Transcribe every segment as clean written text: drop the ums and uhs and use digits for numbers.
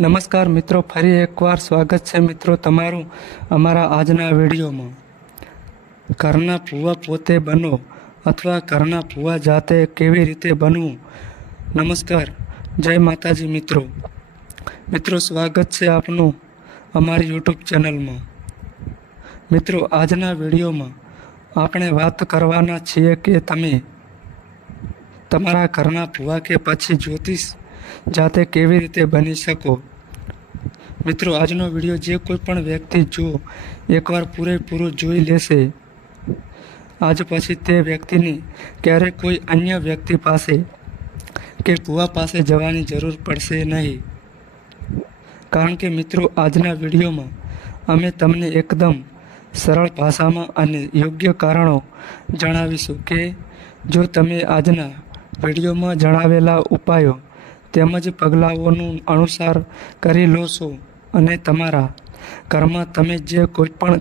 નમસ્કાર મિત્રો, ફરી એકવાર સ્વાગત છે મિત્રો તમારું અમારા આજના વિડીયોમાં. ઘરના ભૂવા પોતે બનો અથવા ઘરના ભૂવા જાતે કેવી રીતે બનવું. નમસ્કાર, જય માતાજી મિત્રો. મિત્રો, સ્વાગત છે આપનું અમારી યુટ્યુબ ચેનલમાં. મિત્રો, આજના વિડીયોમાં આપણે વાત કરવાના છીએ કે તમે તમારા ઘરના ભૂવા કે પછી જ્યોતિષ જાતે કેવી રીતે બની શકો. મિત્રો, આજનો વિડીયો જે કોઈ પણ વ્યક્તિ જો એકવાર પૂરેપૂરું જોઈ લેશે, આજ પછી તે વ્યક્તિની ક્યારેય કોઈ અન્ય વ્યક્તિ પાસે કે ભૂવા પાસે જવાની જરૂર પડશે નહીં. કારણ કે મિત્રો, આજના વિડીયોમાં અમે તમને એકદમ સરળ ભાષામાં અને યોગ્ય કારણો જણાવીશું કે જો તમે આજના વિડીયોમાં જણાવેલા ઉપાયો તેમજ પગલાઓનું અનુસાર કરી લો છો અને તમારા ઘરમાં તમે જે કોઈ પણ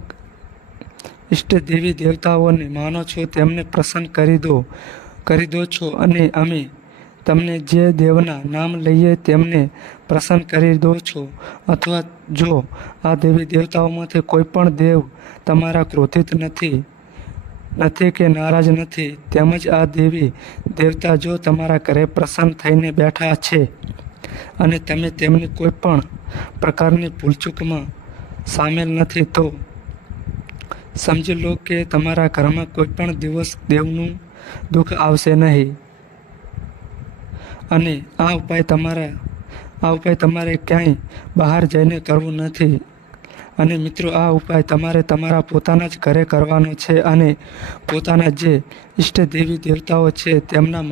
ઈષ્ટ દેવી દેવતાઓને માનો છો તેમને પ્રસન્ન કરી દો છો અને અમે તમને જે દેવના નામ લઈએ તેમને પ્રસન્ન કરી દો છો. અથવા જો આ દેવી દેવતાઓમાંથી કોઈ પણ દેવ તમારા ક્રોધિત નથી કે નારાજ નથી, તેમજ આ દેવી દેવતા જો તમારા ઘરે પ્રસન્ન થઈને બેઠા છે અને તમે તેમની કોઈ પણ પ્રકારની ભૂલચૂકમાં સામેલ નથી, તો સમજી લો કે તમારા ઘરમાં કોઈ પણ દિવસ દેવનું દુઃખ આવશે નહીં. અને આ ઉપાય તમારે ક્યાંય બહાર જઈને કરવું નથી. અને મિત્રો, આ ઉપાય તમારે તમારા પોતાના જ ઘરે કરવાનો છે અને પોતાના જે ઈષ્ટ દેવી દેવતાઓ છે તેમના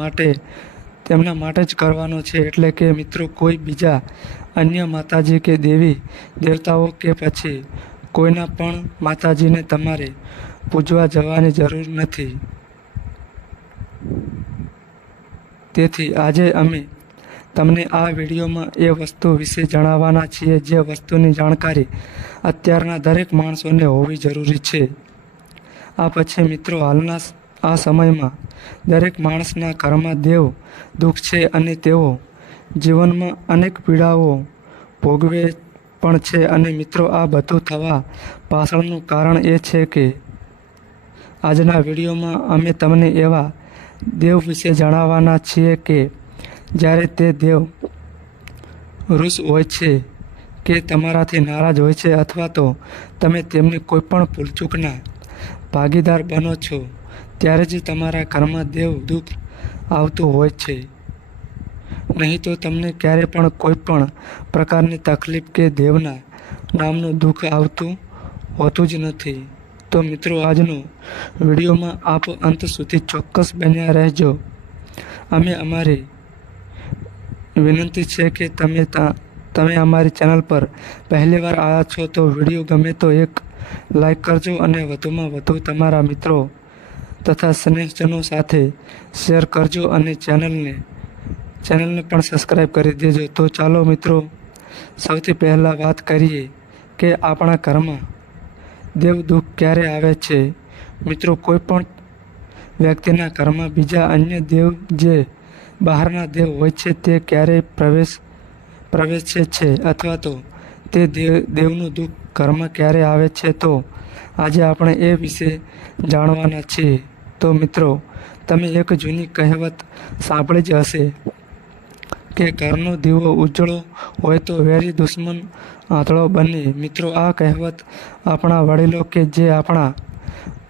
માટે જ કરવાનો છે. એટલે કે મિત્રો, કોઈ બીજા અન્ય માતાજી કે દેવી દેવતાઓ કે પછી કોઈના પણ માતાજીને તમારે પૂજવા જવાની જરૂર નથી. તેથી આજે અમે તમને આ વિડીયોમાં એ વસ્તુ વિશે જણાવવાના છીએ જે વસ્તુની જાણકારી અત્યારના દરેક માણસોને હોવી જરૂરી છે. આ પછી મિત્રો, હાલના આ સમયમાં દરેક માણસના ઘરમાં દેવ દુઃખ છે અને તેઓ જીવનમાં અનેક પીડાઓ ભોગવે પણ છે. અને મિત્રો, આ બધું થવા પાછળનું કારણ એ છે કે આજના વિડીયોમાં અમે તમને એવા દેવ વિશે જણાવવાના છીએ કે જ્યારે તે દેવ રૂષ હોય છે કે તમારાથી નારાજ હોય છે અથવા તો તમે તેમની કોઈ પણ ભૂલચૂકના ભાગીદાર બનો છો, ત્યારે જ તમારા ઘરમાં દેવ દુઃખ આવતું હોય છે. નહીં તો તમને ક્યારે પણ કોઈ પણ પ્રકારની તકલીફ કે દેવના નામનું દુઃખ આવતું હોતું જ નથી. તો મિત્રો, આજનો વિડીયોમાં આપ અંત સુધી ચોક્કસ બન્યા રહેજો. અમે અમારી વિનંતી છે કે તમે અમારી ચેનલ પર પહેલીવાર આવ્યા છો તો વિડીયો ગમે તો એક લાઈક કરજો અને વધુમાં વધુ તમારા મિત્રો તથા સ્નેહજનો સાથે શેર કરજો અને ચેનલને પણ સબસ્ક્રાઈબ કરી દેજો. તો ચાલો મિત્રો, સૌથી પહેલાં વાત કરીએ કે આપણા ઘરમાં દેવ દુઃખ ક્યારે આવે છે. મિત્રો, કોઈ પણ વ્યક્તિના ઘરમાં બીજા અન્ય દેવ જે બહારના દેવ હોય છે તે ક્યારેય પ્રવેશે છે અથવા તો તે દેવનું દુઃખ ઘરમાં ક્યારે આવે છે, તો આજે આપણે એ વિશે જાણવાના છીએ. તો મિત્રો, તમે એક જૂની કહેવત સાંભળી જ હશે કે ઘરનો દીવો ઉજળો હોય તો વેરી દુશ્મન આંધળો બને. મિત્રો, આ કહેવત આપણા વડીલો કે જે આપણા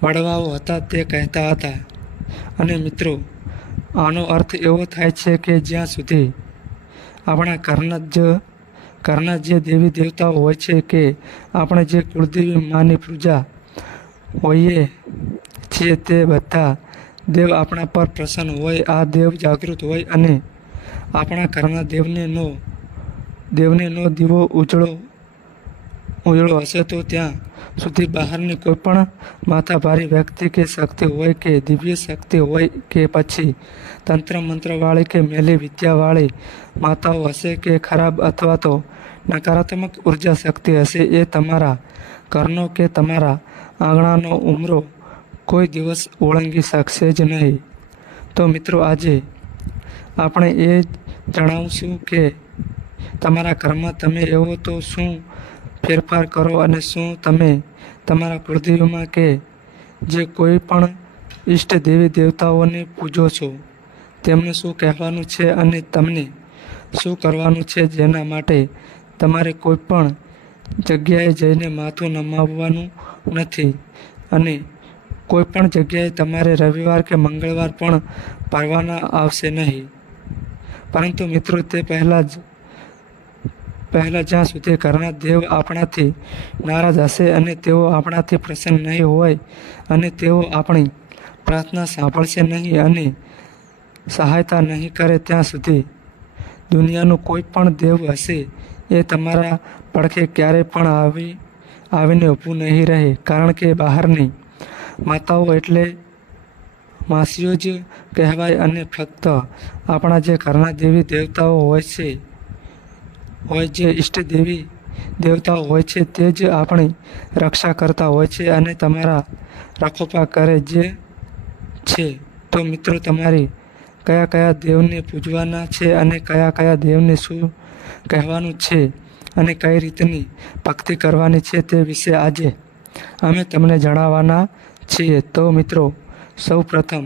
વડવાઓ હતા તે કહેતા હતા. અને મિત્રો, આનો અર્થ એવો થાય છે કે જ્યાં સુધી આપણા ઘરના જે દેવી દેવતાઓ હોય છે કે આપણે જે કુળદેવી માની પૂજા હોઈએ છીએ તે બધા દેવ આપણા પર પ્રસન્ન હોય, આ દેવ જાગૃત હોય અને આપણા ઘરના દેવને નો દીવો ઉજળો હશે તો ત્યાં સુધી બહારની કોઈ પણ માથાભારી વ્યક્તિ કે શક્તિ હોય કે દિવ્ય શક્તિ હોય કે પછી તંત્ર મંત્રવાળી કે મેલી વિદ્યાવાળી માતાઓ હશે કે ખરાબ અથવા તો નકારાત્મક ઉર્જા શક્તિ હશે, એ તમારા ઘરનો કે તમારા આંગણાનો ઉમરો કોઈ દિવસ ઓળંગી શકશે જ નહીં. તો મિત્રો, આજે આપણે એ જણાવશું કે તમારા ઘરમાં તમે એવો તો શું ફેરફાર કરો અને શું તમે તમારા કુળદેવીમાં કે જે કોઈ પણ ઈષ્ટ દેવી દેવતાઓને પૂજો છો તેમને શું કહેવાનું છે અને તમને શું કરવાનું છે, જેના માટે તમારે કોઈ પણ જગ્યાએ જઈને માથું નમાવવાનું નથી અને કોઈ પણ જગ્યાએ તમારે રવિવાર કે મંગળવાર પણ પાળવાના આવશે નહીં. પરંતુ મિત્રો તે પહેલાં જ્યાં સુધી ઘરના દેવ આપણાથી નારાજ હશે અને તેઓ આપણાથી પ્રસન્ન નહીં હોય અને તેઓ આપણી પ્રાર્થના સાંભળશે નહીં અને સહાયતા નહીં કરે ત્યાં સુધી દુનિયાનું કોઈ પણ દેવ હશે એ તમારા પડખે ક્યારેય પણ આવીને ઊભું નહીં રહે, કારણ કે બહારની માતાઓ એટલે માસીઓ જ કહેવાય અને ફક્ત આપણા જે ઘરના દેવી દેવતાઓ હોય જે ઈષ્ટ દેવી દેવતાઓ હોય છે તે જ આપણી રક્ષા કરતા હોય છે અને તમારા રખોપા કરે જે છે. તો મિત્રો તમારી કયા કયા દેવને પૂજવાના છે અને કયા કયા દેવને શું કહેવાનું છે અને કઈ રીતની ભક્તિ કરવાની છે તે વિશે આજે અમે તમને જણાવવાના છીએ. તો મિત્રો સૌ પ્રથમ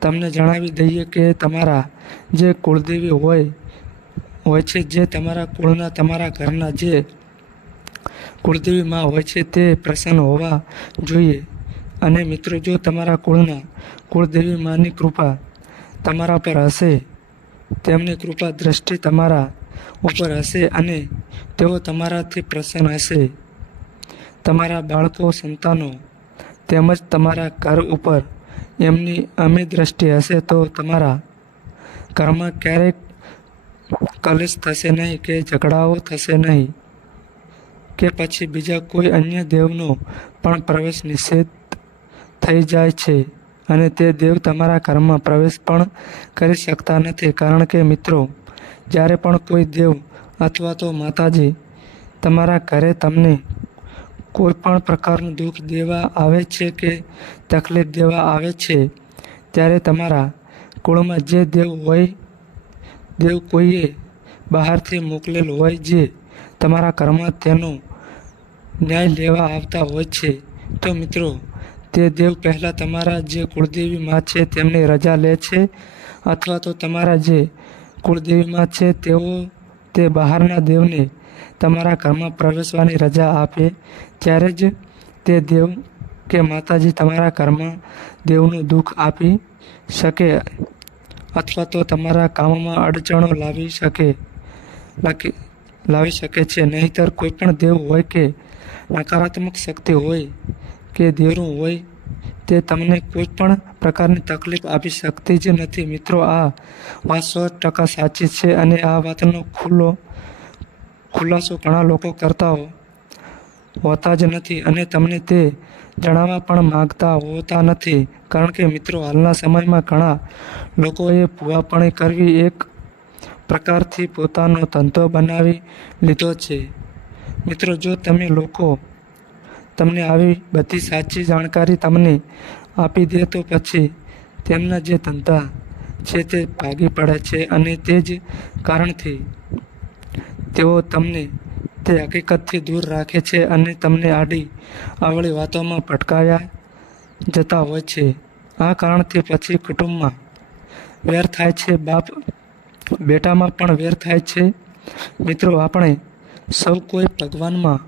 તમને જણાવી દઈએ કે તમારા જે કુળદેવી હોય છે, જે તમારા કુળના તમારા ઘરના જે કુળદેવી માં હોય છે તે પ્રસન્ન હોવા જોઈએ. અને મિત્રો જો તમારા કુળદેવી માની કૃપા તમારા પર હશે, તેમની કૃપા દ્રષ્ટિ તમારા ઉપર હશે અને તેઓ તમારાથી પ્રસન્ન હશે, તમારા બાળકો સંતાનો તેમજ તમારા ઘર ઉપર એમની અમી દ્રષ્ટિ હશે તો તમારા ઘરમાં ક્યારેક કલેશ થશે નહીં કે ઝઘડાઓ થશે નહીં કે પછી બીજા કોઈ અન્ય દેવનો પણ પ્રવેશ નિષેધ થઈ જાય છે અને તે દેવ તમારા ઘરમાં પ્રવેશ પણ કરી શકતા નથી. કારણ કે મિત્રો જ્યારે પણ કોઈ દેવ અથવા તો માતાજી તમારા ઘરે તમને કોઈ પણ પ્રકારનું દુઃખ દેવા આવે છે કે તકલીફ દેવા આવે છે ત્યારે તમારા કુળમાં જે દેવ કોઈએ બહારથી મોકલેલ હોય જે તમારા ઘરમાં તેનો ન્યાય લેવા આવતા હોય છે, તો મિત્રો તે દેવ પહેલાં તમારા જે કુળદેવી માં છે તેમની રજા લે છે અથવા તો તમારા જે કુળદેવી માં છે તેઓ તે બહારના દેવને તમારા ઘરમાં પ્રવેશવાની રજા આપે ત્યારે જ તે દેવ કે માતાજી તમારા ઘરમાં દેવનું દુઃખ આપી શકે અથવા તો તમારા કામમાં અડચણો લાવી શકે છે. નહીંતર કોઈ પણ દેવ હોય કે નકારાત્મક શક્તિ હોય કે દેવરું હોય તે તમને કોઈ પણ પ્રકારની તકલીફ આપી શકતી જ નથી. મિત્રો આ વાત 100% સાચી છે અને આ વાતનો ખુલાસો ઘણા લોકો કરતા હોતા જ નથી અને તમને તે જણાવવા પણ માંગતા હોતા નથી. કારણ કે મિત્રો હાલના સમયમાં ઘણા લોકોએ ભુવાપણી કરવી એક પ્રકારથી પોતાનો ધંધો બનાવી લીધો છે. મિત્રો જો તમને આવી બધી સાચી જાણકારી તમને આપી દે તો પછી તેમના જે ધંધા છે તે ભાગી પડે છે અને તે જ કારણથી તેઓ તમને તે હકીકતથી દૂર રાખે છે અને તમને આડી અવળી વાતોમાં ભટકાયા જતા હોય છે. આ કારણથી પછી કુટુંબમાં વેર થાય છે, બાપ બેટામાં પણ વેર થાય છે. મિત્રો આપણે સૌ કોઈ ભગવાનમાં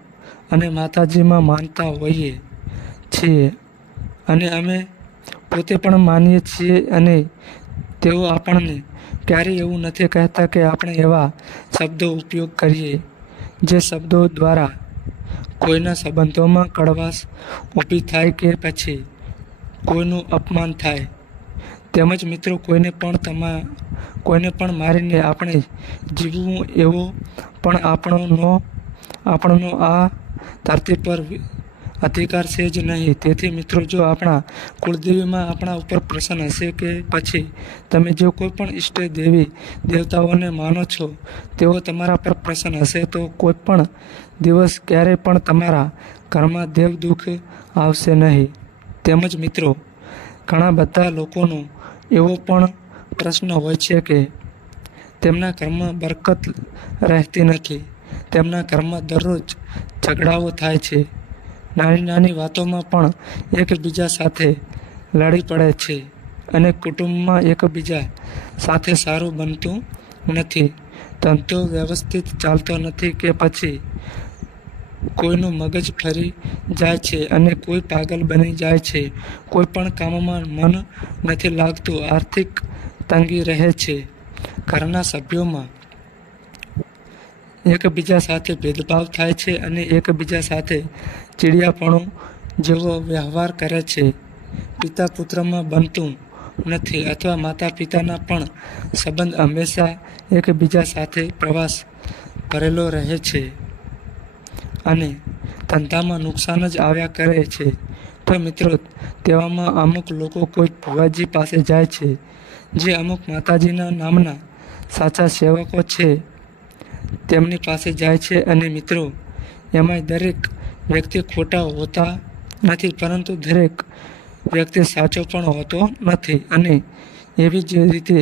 અને માતાજીમાં માનતા હોઈએ છીએ અને અમે પોતે પણ માનીએ છીએ અને તેઓ આપણને ક્યારેય એવું નથી કહેતા કે આપણે એવા શબ્દો ઉપયોગ કરીએ જે શબ્દો દ્વારા કોઈના સંબંધોમાં કડવાશ ઊભી થાય કે પછી કોઈનું અપમાન થાય. તેમજ મિત્રો કોઈને પણ મારીને આપણે જીવવું એવો પણ આપણનો આ ધરતી પર અધિકાર છે જ નહીં. તેથી મિત્રો જો આપણા કુળદેવીમાં આપણા ઉપર પ્રસન્ન હશે કે પછી તમે જો કોઈ પણ ઈષ્ટ દેવી દેવતાઓને માનો છો તેઓ તમારા પર પ્રસન્ન હશે તો કોઈ પણ દિવસ ક્યારેય પણ તમારા ઘરમાં દેવ દુઃખ આવશે નહીં. તેમજ મિત્રો ઘણા બધા લોકોનો એવો પણ પ્રશ્ન હોય છે કે તેમના ઘરમાં બરકત રહેતી નથી. તેમના ઘરમાં દરરોજ ઝઘડાઓ થાય છે. નાની નાની વાતોમાં પણ એકબીજા સાથે લડી પડે છે અને કુટુંબમાં એકબીજા સાથે સારું બનતું નથી. ધંધો વ્યવસ્થિત ચાલતો નથી કે પછી કોઈનું મગજ ફરી જાય છે અને કોઈ પાગલ બની જાય છે. કોઈ પણ કામમાં મન નથી લાગતું. આર્થિક તંગી રહે છે. ઘરના સભ્યોમાં એકબીજા સાથે ભેદભાવ થાય છે અને એકબીજા સાથે ચીડિયાપણું જેવો વ્યવહાર કરે છે. પિતા પુત્રમાં બનતું નથી અથવા માતા પિતાના પણ સંબંધ હંમેશા એકબીજા સાથે પ્રવાસ ભરેલો રહે છે અને ધંધામાં નુકસાન જ આવ્યા કરે છે. તો મિત્રો, તેવામાં અમુક લોકો કોઈ ભુવાજી પાસે જાય છે, જે અમુક માતાજીના નામના સાચા સેવકો છે તેમની પાસે જાય છે. અને મિત્રો, એમાંય દરેક વ્યક્તિ ખોટા હોતા નથી, પરંતુ દરેક વ્યક્તિ સાચો પણ હોતો નથી. અને એવી જ રીતે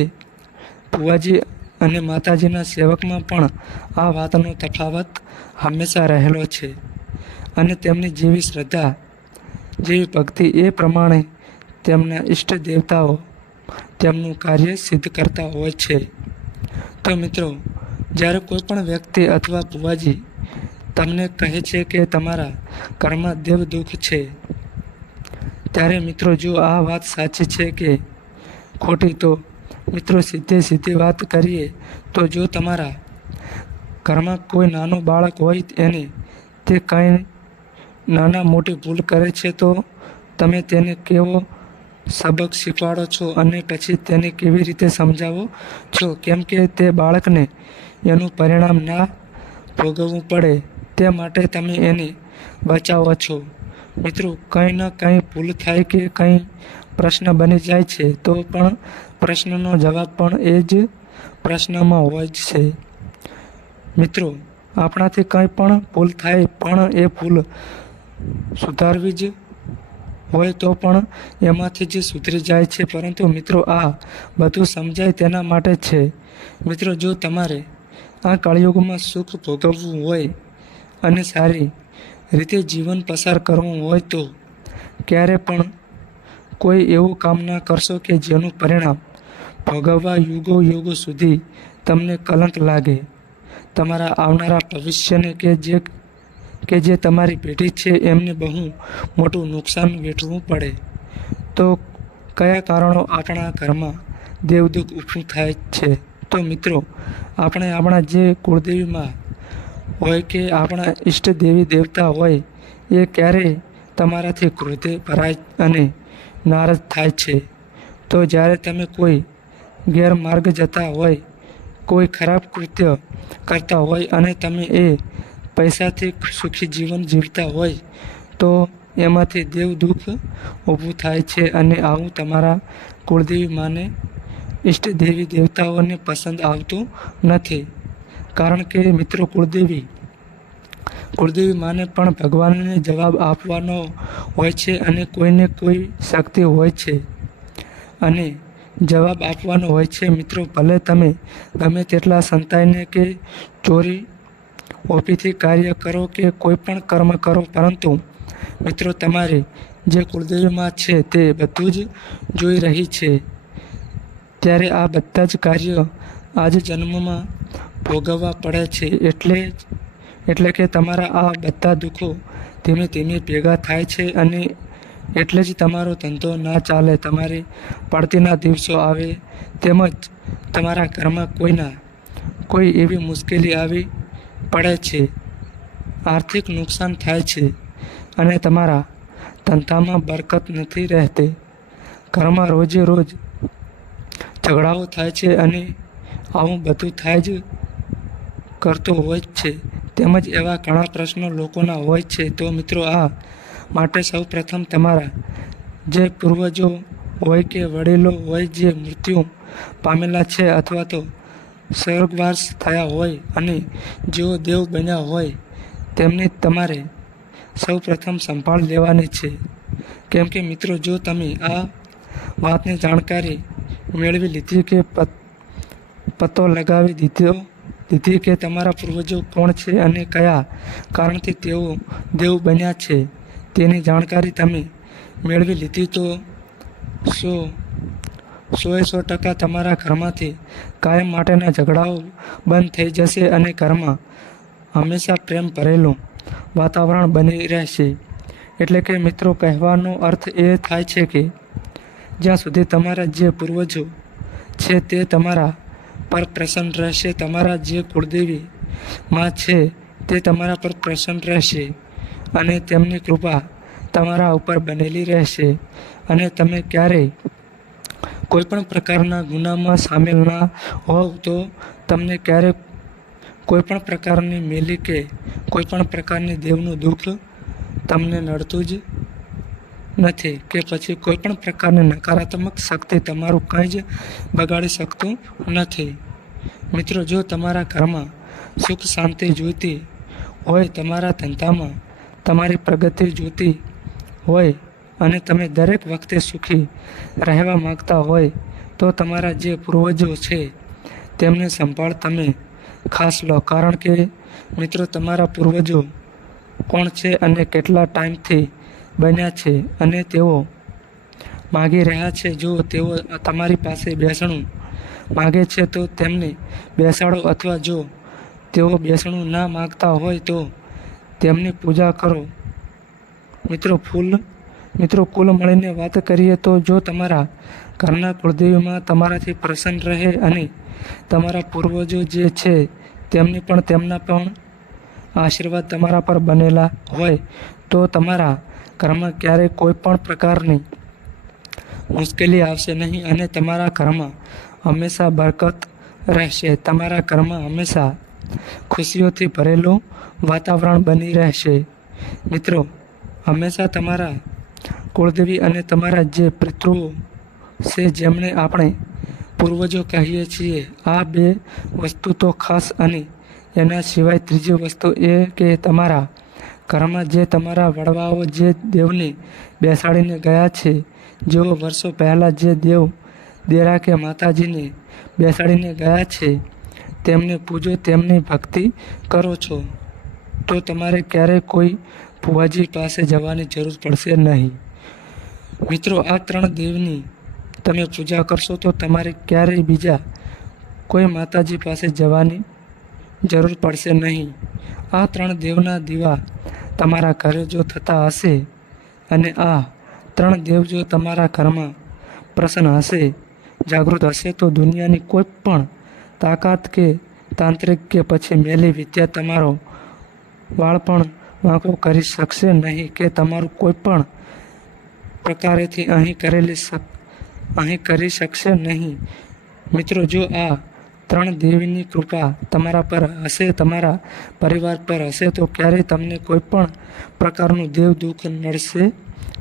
ભુવાજી અને માતાજીના સેવકમાં પણ આ વાતનો તફાવત હંમેશા રહેલો છે. અને તેમની જેવી શ્રદ્ધા, જેવી ભક્તિ, એ પ્રમાણે તેમના ઈષ્ટ દેવતાઓ તેમનું કાર્ય સિદ્ધ કરતા હોય છે. તો મિત્રો, જ્યારે કોઈ પણ વ્યક્તિ અથવા ભુવાજી તમને કહે છે કે તમારા ઘરમાં દેવ દુઃખ છે, ત્યારે મિત્રો, જો આ વાત સાચી છે કે ખોટી, તો મિત્રો સીધી વાત કરીએ તો જો તમારા ઘરમાં કોઈ નાનું બાળક હોય અને તે કંઈ નાના મોટી ભૂલ કરે છે, તો તમે તેને કેવો સબક શીખવાડો છો અને પછી તેને કેવી રીતે સમજાવો છો, કેમ કે તે બાળકને એનું પરિણામ ના ભોગવવું પડે તે માટે તમે એને બચાવો છો. મિત્રો, કંઈ ન કંઈ ભૂલ થાય કે કંઈ પ્રશ્ન બની જાય છે, તો પણ પ્રશ્નનો જવાબ પણ એ જ પ્રશ્નમાં હોય છે. મિત્રો, આપણાથી કંઈ પણ ભૂલ થાય પણ એ ભૂલ સુધારવી જ હોય તો પણ એમાંથી જ સુધરી જાય છે. પરંતુ મિત્રો, આ બધું સમજાય તેના માટે છે. મિત્રો, જો તમારે આ કળિયુગમાં સુખ ભોગવવું હોય અને સારી રીતે જીવન પસાર કરવું હોય, તો ક્યારે પણ કોઈ એવું કામ ના કરશો કે જેનું પરિણામ ભોગવવા યુગો યુગો સુધી તમને કલંક લાગે, તમારા આવનારા ભવિષ્યને કે જે તમારી પેઢી છે એમને બહુ મોટું નુકસાન વેઠવું પડે. તો કયા કારણો આપણા ઘરમાં દેવદુખ ઊભું થાય છે? તો મિત્રો, આપણે આપણા જે કુળદેવીમાં હોય કે આપણા ઈષ્ટ દેવી દેવતા હોય, એ ક્યારેય તમારાથી ક્રોધે ભરાય અને નારાજ થાય છે. તો જ્યારે તમે કોઈ ગેરમાર્ગ જતા હોય, કોઈ ખરાબ કૃત્ય કરતા હોય અને તમે એ પૈસાથી સુખી જીવન જીવતા હોય, તો એમાંથી દેવ દુઃખ ઊભું થાય છે. અને આવું તમારા કુળદેવી માને, ઈષ્ટ દેવી દેવતાઓને પસંદ આવતું નથી. કારણ કે મિત્રો, કુળદેવી માને પણ ભગવાનને જવાબ આપવાનો હોય છે અને કોઈને કોઈ શક્તિ હોય છે અને જવાબ આપવાનો હોય છે. મિત્રો, ભલે તમે ગમે તેટલા સંતાઈને કે ચોરી ઓપીથી કાર્ય કરો કે કોઈ પણ કર્મ કરો, પરંતુ મિત્રો, તમારી જે કુળદેવીમાં છે તે બધું જ જોઈ રહી છે. ત્યારે આ બધા જ કાર્ય આજ જન્મમાં ભોગવવા પડે છે. એટલે કે તમારા આ બધા દુઃખો ધીમે ધીમે ભેગા થાય છે અને એટલે જ તમારો ધંધો ના ચાલે, તમારી પડતીના દિવસો આવે, તેમજ તમારા ઘરમાં કોઈ એવી મુશ્કેલી આવી પડે છે, આર્થિક નુકસાન થાય છે અને તમારા ધંધામાં બરકત નથી રહેતી. ઘરમાં રોજે રોજ ઝઘડાઓ થાય છે અને આવું બધું થાય જ કરતું હોય છે. તેમજ એવા ઘણા પ્રશ્નો લોકોના હોય છે. તો મિત્રો, આ માટે સૌ પ્રથમ તમારા જે પૂર્વજો હોય કે વડીલો હોય જે મૃત્યુ પામેલા છે અથવા તો સ્વર્ગવાસ થયા હોય અને જેઓ દેવ બન્યા હોય, તેમની તમારે સૌ પ્રથમ સંભાળ લેવાની છે. કેમ કે મિત્રો, જો તમે આ વાતની જાણકારી મેળવી લીધી કે પતો લગાવી દીધી કે તમારા પૂર્વજો કોણ છે અને કયા કારણથી તેઓ દેવ બન્યા છે તેની જાણકારી તમે મેળવી લીધી તો 100% તમારા ઘરમાંથી કાયમ માટેના ઝઘડાઓ બંધ થઈ જશે અને ઘરમાં હંમેશા પ્રેમ ભરેલું વાતાવરણ બની રહેશે. એટલે કે મિત્રો, કહેવાનો અર્થ એ થાય છે કે જ્યાં સુધી તમારા જે પૂર્વજો છે તે તમારા પર પ્રસન્ન રહેશે, તમારા જે કુળદેવી માં છે તે તમારા પર પ્રસન્ન રહેશે અને તેમની કૃપા તમારા ઉપર બનેલી રહેશે અને તમે ક્યારેય કોઈપણ પ્રકારના ગુનામાં સામેલ ના હોવ તો તમને ક્યારેય કોઈપણ પ્રકારની મેલી કે કોઈપણ પ્રકારની દેવનું દુઃખ તમને નડતું જ નથી કે પછી કોઈપણ પ્રકારની નકારાત્મક શક્તિ તમારું કંઈ જ બગાડી શકતું નથી. મિત્રો, જો તમારા ઘરમાં સુખ શાંતિ જોઈતી હોય, તમારા ધંધામાં તમારી પ્રગતિ જોઈતી હોય અને તમે દરેક વખતે સુખી રહેવા માંગતા હોય તો તમારા જે પૂર્વજો છે તેમની સંભાળ તમે ખાસ લો. કારણ કે મિત્રો, તમારા પૂર્વજો કોણ છે અને કેટલા ટાઈમથી બન્યા છે અને તેઓ માગી રહ્યા છે. જો તેઓ તમારી પાસે બેસણું માગે છે તો તેમને બેસાડો, અથવા જો તેઓ બેસણું ના માગતા હોય તો તેમની પૂજા કરો. મિત્રો, કુલ મળીને વાત કરીએ તો જો તમારા ઘરના કુળદેવીમાં તમારાથી પ્રસન્ન રહે અને તમારા પૂર્વજો જે છે તેમના પણ આશીર્વાદ તમારા પર બનેલા હોય તો તમારા ઘરમાં ક્યારેય કોઈ પણ પ્રકારની મુશ્કેલી આવશે નહીં અને તમારા ઘરમાં હંમેશા બરકત રહેશે. તમારા ઘરમાં હંમેશા ખુશીઓથી ભરેલું વાતાવરણ બની રહેશે. મિત્રો, હંમેશા તમારા કુળદેવી અને તમારા જે પિતૃઓ છે જેમને આપણે પૂર્વજો કહીએ છીએ, આ બે વસ્તુ તો ખાસ. અને એના સિવાય ત્રીજી વસ્તુ એ કે તમારા ઘરમાં જે તમારા વડવાઓ જે દેવને બેસાડીને ગયા છે, જેઓ વર્ષો પહેલાં જે દેવ દેરા કે માતાજીને બેસાડીને ગયા છે, તેમને પૂજો, તેમની ભક્તિ કરો છો તો તમારે ક્યારેય કોઈ ભુવાજી પાસે જવાની જરૂર પડશે નહીં. મિત્રો, આ 3 દેવની તમે પૂજા કરશો તો તમારે ક્યારેય બીજા કોઈ માતાજી પાસે જવાની જરૂર પડશે નહીં. આ 3 દેવના દીવા તમારા ઘરે જો થતા હશે અને આ 3 દેવ જો તમારા ઘરમાં પ્રસન્ન હશે, જાગૃત હશે, તો દુનિયાની કોઈ પણ તાકાત કે તાંત્રિક કે પછી મેલી વિદ્યા તમારો વાળ પણ વાંકો કરી શકશે નહીં કે તમારું કોઈ પણ પ્રકારેથી અહીં કરી શકશે નહીં. મિત્રો, જો આ 3 દેવીની કૃપા તમારા પર હશે, તમારા પરિવાર પર હશે, તો ક્યારેય તમને કોઈ પણ પ્રકારનું દેવ દુઃખ નડશે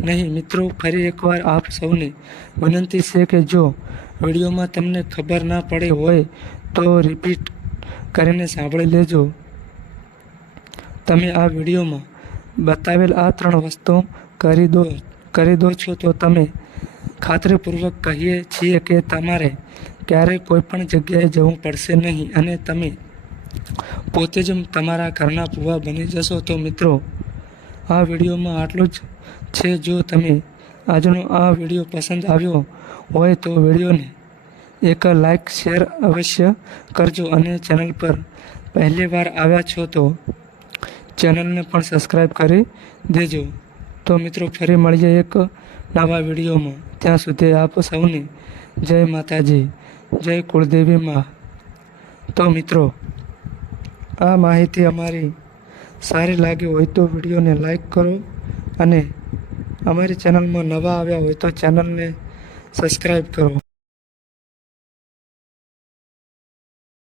નહીં. મિત્રો, ફરી એકવાર આપ સૌને વિનંતી છે કે જો વિડીયોમાં તમને ખબર ના પડી હોય તો રિપીટ કરીને સાંભળી લેજો. તમે આ વિડીયોમાં બતાવેલ આ 3 વસ્તુ કરી દો છો તો તમે ખાતરીપૂર્વક કહીએ છીએ કે તમારે ક્યારેય કોઈ પણ જગ્યાએ જવું પડશે નહીં અને તમે પોતે જ તમારા ઘરના ભુવા બની જશો. તો મિત્રો, આ વિડીયોમાં આટલું જ છે. જો તમે આજનો આ વિડીયો પસંદ આવ્યો હોય તો વિડીયોને એક લાઈક શેર અવશ્ય કરજો અને ચેનલ પર પહેલી વાર આવ્યા છો તો ચેનલને પણ સબસ્ક્રાઈબ કરી દેજો. તો મિત્રો, ફરી મળીએ એક નવા વિડીયોમાં. ત્યાં સુધી આપ સૌને જય માતાજી, જય કુળદેવી માં. તો મિત્રો, આ માહિતી અમારી સારી લાગી હોય તો વિડીયોને લાઈક કરો અને અમારી ચેનલમાં નવા આવ્યા હોય તો ચેનલને સબસ્ક્રાઈબ કરો.